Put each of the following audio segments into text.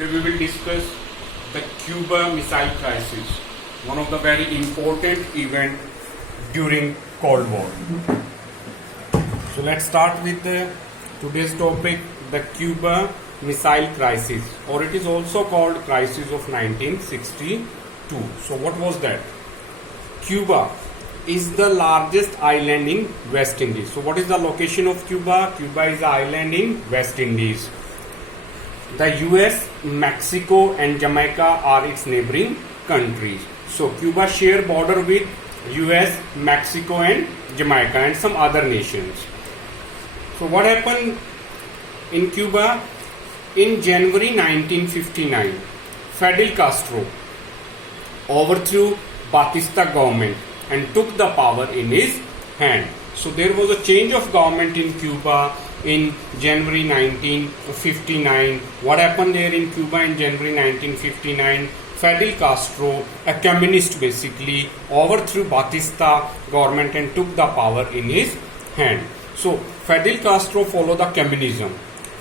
Today we will discuss the Cuba Missile Crisis, one of the very important event during Cold War. So let's start with today's topic, the Cuba Missile Crisis, or it is also called Crisis of 1962. So what was that? Cuba is the largest island in West Indies. So what is the location of Cuba? Cuba is an island in West Indies. The US, Mexico and Jamaica are its neighboring countries. So Cuba share border with US, Mexico and Jamaica and some other nations. So what happened in Cuba? In January 1959, Fidel Castro overthrew Batista government and took the power in his hand. So there was a change of government in Cuba in January 1959. What happened there in Cuba in January 1959? Fidel Castro, a communist basically, overthrew Batista government and took the power in his hand. So Fidel Castro followed the communism.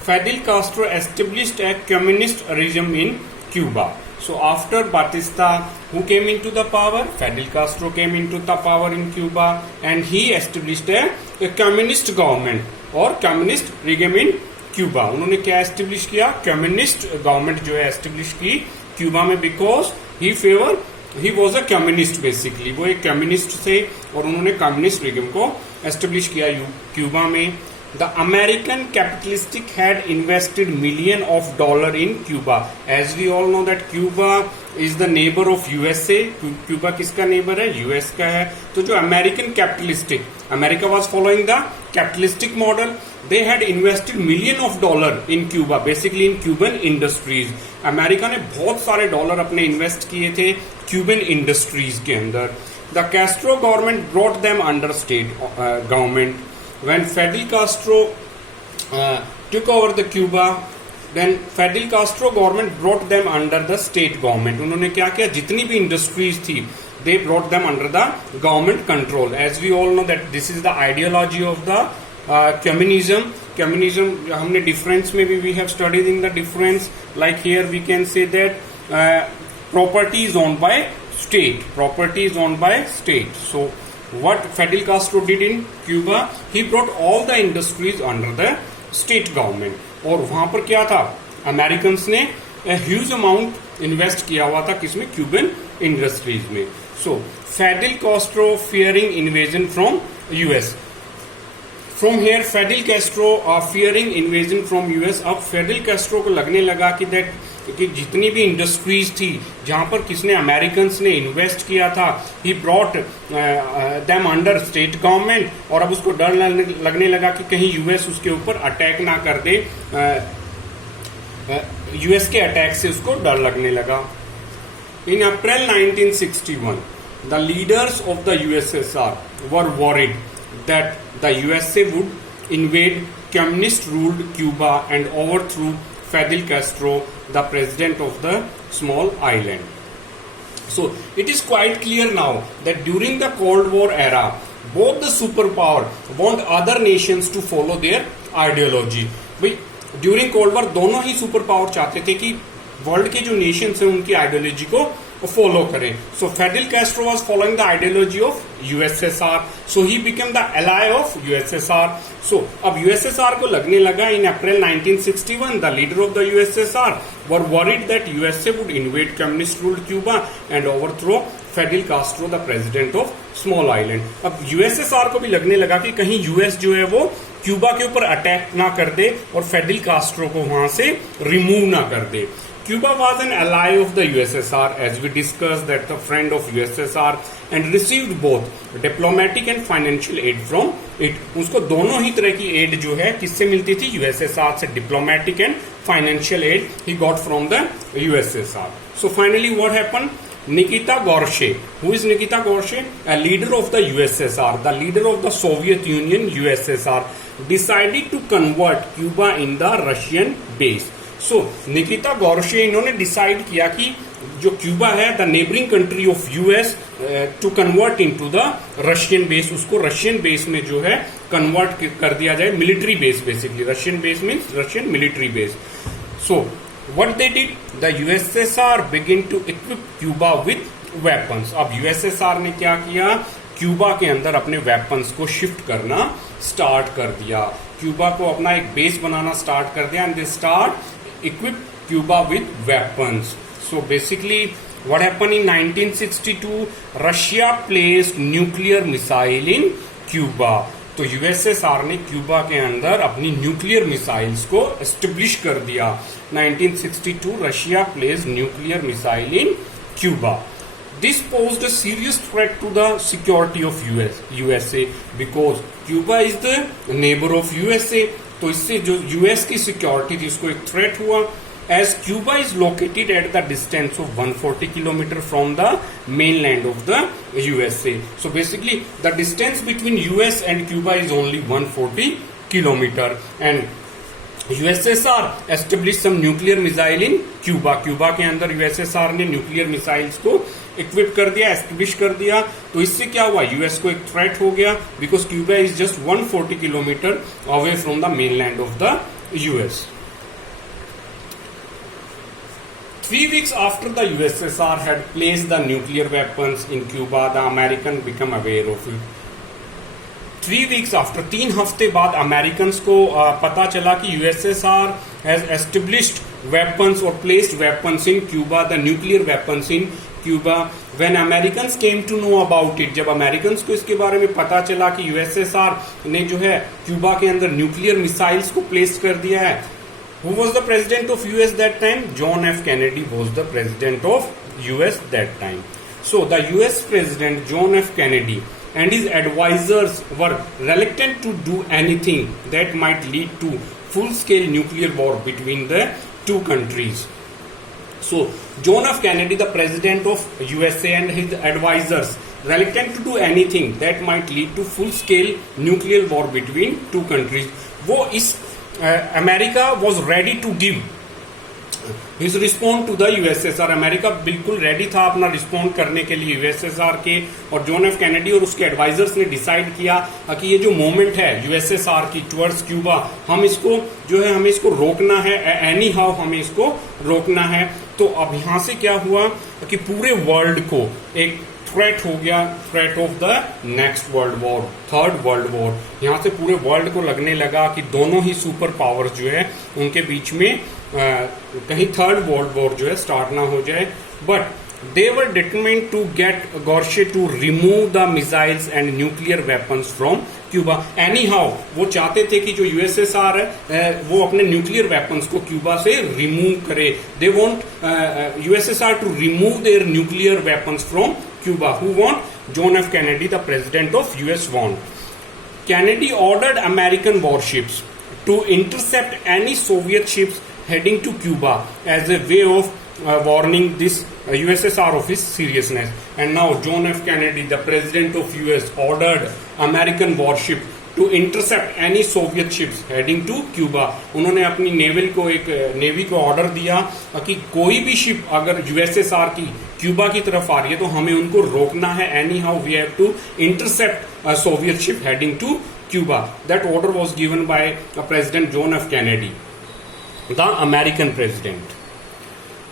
Fidel Castro established a communist regime in Cuba. So after Batista, who came into the power? Fidel Castro came into the power in Cuba and he established a communist government और communist रिगेम इन Cuba. उन्होंने क्या establish किया? Communist government जो है establish की Cuba में, because he was a communist basically. वो एक कम्युनिस्ट थे और उन्होंने कम्युनिस्ट रिगेम को एस्टेब्लिश किया क्यूबा में. The American capitalistic had invested million of dollar in Cuba. As we all know that Cuba is the neighbor of USA. Cuba किसका neighbor है? US का है. तो जो American capitalistic, America was following the capitalistic model. They had invested million of dollar in Cuba, basically in Cuban industries. America ने बहुत सारे dollar अपने इन्वेस्ट किए थे Cuban industries के अंदर. The Castro government brought them under state government. When Fidel Castro took over the Cuba, then Fidel Castro government brought them under the state government. उन्होंने क्या किया? जितनी भी इंडस्ट्रीज थी, they brought them under the government control. As we all know that this is the ideology of the communism. Communism हमने difference में भी we have studied in the difference. Like here we can say that property is owned by state. Property is owned by state. So what Fidel Castro did in Cuba, he brought all the industries under the state government. और वहां पर क्या था? Americans ने a huge amount invest किया हुआ था किसमें? क्यूबन इंडस्ट्रीज में. सो Fidel Castro fearing invasion from US. From here Fidel Castro fearing invasion from US. अब Fidel Castro को लगने लगा कि जितनी भी इंडस्ट्रीज थी जहां पर किसने अमेरिकन्स ने इन्वेस्ट किया था, he brought them under state government. और अब उसको डर लगने लगा कि कहीं यूएस उसके ऊपर अटैक ना कर दे. यूएस के अटैक से उसको डर लगने लगा. In April 1961 the leaders of the USSR were worried that the USA would invade communist ruled Cuba and overthrew Fidel Castro, the president of the small island. So it is quite clear now that during the Cold War era, both the superpower want other nations to follow their ideology. भाई during Cold War दोनों ही super power चाहते थे कि world के जो Nations हैं उनकी ideology को फॉलो करें. सो Fidel Castro was following the ideology of USSR, so he became the ally of USSR. So अब USSR को लगने लगा in April 1961 the leader of the USSR were worried that USA would invade communist ruled Cuba and overthrow Fidel Castro, the president of small island. अब USSR को भी लगने लगा कि कहीं US जो है वो क्यूबा के ऊपर अटैक ना कर दे और Fidel Castro को वहां से रिमूव ना कर दे. Cuba was an ally of the USSR, as we discussed, that the friend of USSR, and received both diplomatic and financial aid from it. उसको दोनों ही तरह की aid जो है किससे मिलती थी? USSR से. diplomatic and financial aid he got from the USSR. So finally what happened? Nikita Khrushchev. Who is Nikita Khrushchev? A leader of the USSR, the leader of the Soviet Union, USSR, decided to convert Cuba in the Russian base. सो निकिता गौरशे इन्होंने decide किया कि जो Cuba है the neighbouring country of US to convert into the Russian base, उसको Russian base में जो है convert कर दिया जाए, military base basically. Russian base means Russian military base. So What they did? The USSR began to equip Cuba with weapons. अब USSR ने क्या किया? क्यूबा के अंदर अपने वेपन्स को शिफ्ट करना स्टार्ट कर दिया, क्यूबा को अपना एक बेस बनाना स्टार्ट कर दिया, and they start equip Cuba with weapons. So basically what happened in 1962? Russia placed nuclear missile in Cuba. तो यूएसएसआर ने क्यूबा के अंदर अपनी न्यूक्लियर मिसाइल्स को एस्टेब्लिश कर दिया. 1962 Russia place nuclear missile in Cuba. This posed a serious threat to the security of USA because Cuba is the neighbor of USA. तो इससे जो यूएस की सिक्योरिटी थी उसको एक थ्रेट हुआ. As Cuba is located at the distance of 140 km from the mainland of the USA. So basically the distance between US and Cuba is only 140 km, and USSR established some nuclear missile in Cuba. Cuba के अंदर USSR ने nuclear missiles को equip कर दिया, establish कर दिया. तो इससे क्या हुआ? यूएस को एक थ्रेट हो गया because Cuba is just 140 km away from the mainland of the US. 3 weeks after the USSR had placed the nuclear weapons in Cuba, the Americans became aware of it. 3 weeks after, 3 हफ्ते बाद Americans को पता चला कि USSR has established weapons or placed weapons in Cuba, the nuclear weapons in Cuba. When Americans came to know about it, जब Americans को इसके बारे में पता चला कि यूएसएसआर ने जो है क्यूबा के अंदर न्यूक्लियर मिसाइल्स को प्लेस कर दिया है. Who was the president of US that time? John F. Kennedy was the president of US that time. So the US president John F. Kennedy and his advisors were reluctant to do anything that might lead to full-scale nuclear war between the two countries. So John F. Kennedy, the president of USA, and his advisors reluctant to do anything that might lead to full-scale nuclear war between two countries. वो इस America was ready to give his respond to the USSR. America बिल्कुल रेडी था अपना respond करने के लिए USSR के. और जॉन एफ कैनेडी और उसके एडवाइजर्स ने डिसाइड किया कि ये जो मूवमेंट है यूएसएसआर की टुवर्ड्स क्यूबा, हम इसको जो है हमें इसको रोकना है, एनी हाउ हमें इसको रोकना है. तो अब यहां से क्या हुआ कि पूरे वर्ल्ड को एक थ्रेट हो गया, threat of the next world war, third world war. यहां से पूरे वर्ल्ड को लगने लगा कि दोनों ही सुपर पावर्स जो है उनके बीच में कहीं थर्ड वर्ल्ड वॉर जो है स्टार्ट ना हो जाए. But they were determined to get गॉर्शे to remove the missiles and nuclear weapons from Cuba. Anyhow वो चाहते थे कि जो यूएसएसआर है वो अपने न्यूक्लियर वेपन्स को क्यूबा से रिमूव करे. They want USSR to remove their nuclear weapons from Cuba. Who won? John F. Kennedy, the president of US, won. Kennedy ordered American warships to intercept any Soviet ships heading to Cuba as a way of warning this USSR of his seriousness. And now John F. Kennedy, the president of US, ordered American warship to intercept any Soviet ships heading to Cuba. उन्होंने अपनी navy को order दिया कि कोई भी ship अगर USSR की Cuba की तरफ आ रही है तो हमें उनको रोकना है. Any how we have to intercept a Soviet ship heading to Cuba. That order was given by President John F Kennedy, the American president.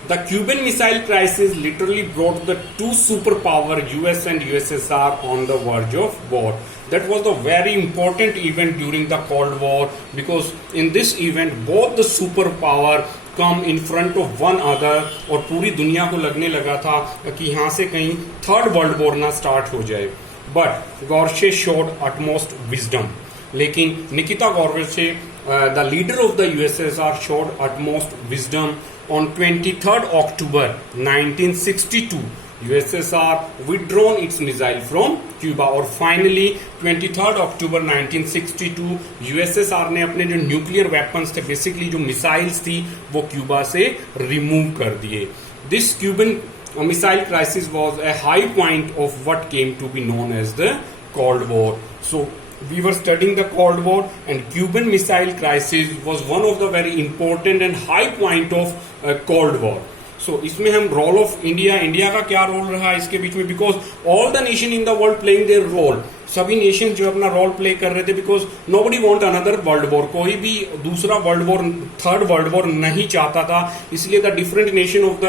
The Cuban Missile Crisis literally brought the two superpower US and USSR on the verge of war. That was a very important event during the Cold War because in this event both the superpower come in front of one another और पूरी दुनिया को लगने लगा था कि यहाँ से कहीं थर्ड वर्ल्ड वॉर ना स्टार्ट हो जाए. बट गॉर्शे showed utmost wisdom. लेकिन Nikita गॉर्शे, the leader of the USSR, showed utmost wisdom. On 23rd October 1962, USSR withdrawn its missile from Cuba. और finally 23rd October 1962 USSR ने अपने जो न्यूक्लियर वेपन्स थे, बेसिकली जो मिसाइल्स थी, वो क्यूबा से रिमूव कर दिए. This Cuban missile crisis was a high point of what came to be known as the Cold War. So we were studying the Cold War, and Cuban Missile Crisis was one of the very important and high point of Cold War. सो इसमें हम role of India का क्या role रहा इसके बीच में, because all the nation in the world playing their role, सभी nation जो अपना रोल प्ले कर रहे थे, because nobody want another world war, कोई भी दूसरा world war, third world war नहीं चाहता था, इसलिए the different nation of the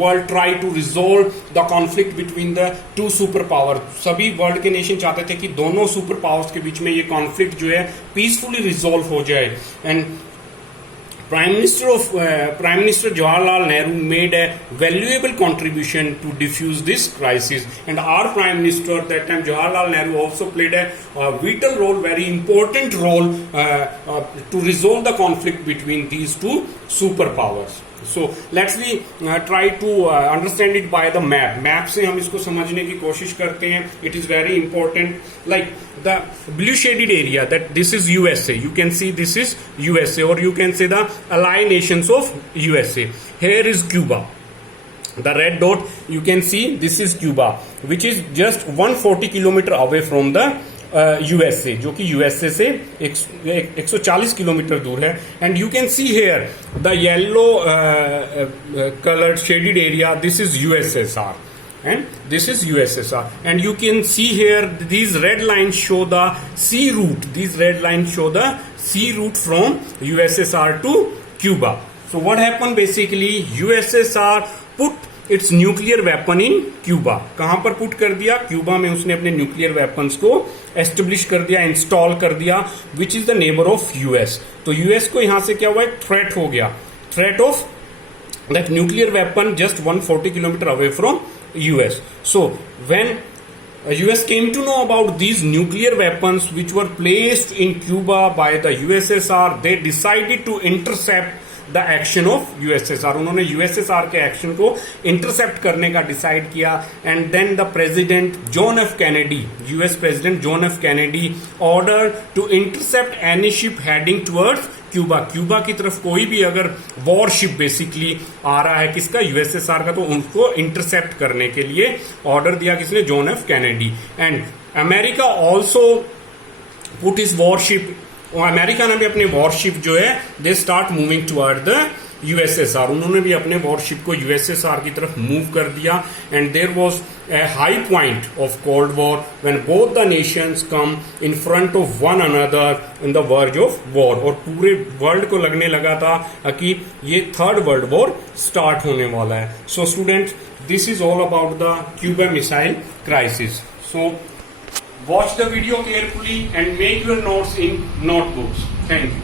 world try to resolve the conflict between the two super power. सभी वर्ल्ड के नेशन चाहते थे कि दोनों सुपर पावर्स के बीच में ये कॉन्फ्लिक्ट जो है पीसफुली रिजोल्व हो जाए। And Prime Minister Jawaharlal Nehru made a valuable contribution to diffuse this crisis, and our Prime Minister at that time, Jawaharlal Nehru, also played a vital role, very important role to resolve the conflict between these two superpowers. So let's we try to understand it by the map. Map से हम इसको समझने की कोशिश करते हैं. It is very important. Like the blue shaded area, that this is USA. You can see this is USA, or you can say the allied nations of USA. Here is Cuba. The red dot, you can see this is Cuba, which is just 140 kilometer away from the USA, जो कि USA से 140 kilometre दूर है. And you can see here the yellow coloured shaded area, this is USSR and this is USSR, and you can see here these red lines show the sea route. These red lines show the sea route from USSR to Cuba. So what happened basically, USSR put it's nuclear weapon in Cuba. कहां पर put कर दिया? Cuba में उसने अपने nuclear weapons को establish कर दिया, इंस्टॉल कर दिया, which is the neighbour of US. तो यूएस को यहां से क्या हुआ, एक थ्रेट हो गया, threat of that nuclear weapon just 140 kilometre away from US. So when US came to know about these nuclear weapons which were placed in Cuba by the USSR, they decided to intercept the action of USSR. उन्होंने USSR के action को intercept करने का decide किया. And then the president John F Kennedy, US president John F Kennedy order to intercept any ship heading towards Cuba. Cuba की तरफ कोई भी अगर वॉरशिप बेसिकली आ रहा है किसका, यूएसएसआर का, तो उनको इंटरसेप्ट करने के लिए ऑर्डर दिया किसने, John F Kennedy. And America also put his worship, और अमेरिका ने भी अपने वॉरशिप जो है they start moving toward the USSR. उन्होंने भी अपने वॉरशिप को यूएसएसआर की तरफ मूव कर दिया. And there was a high point of cold war when both the nations come in front of one another in the verge of war. और पूरे वर्ल्ड को लगने लगा था कि ये थर्ड वर्ल्ड वॉर स्टार्ट होने वाला है. So students, this is all about the Cuba missile crisis. So watch the video carefully and make your notes in notebooks. Thank you.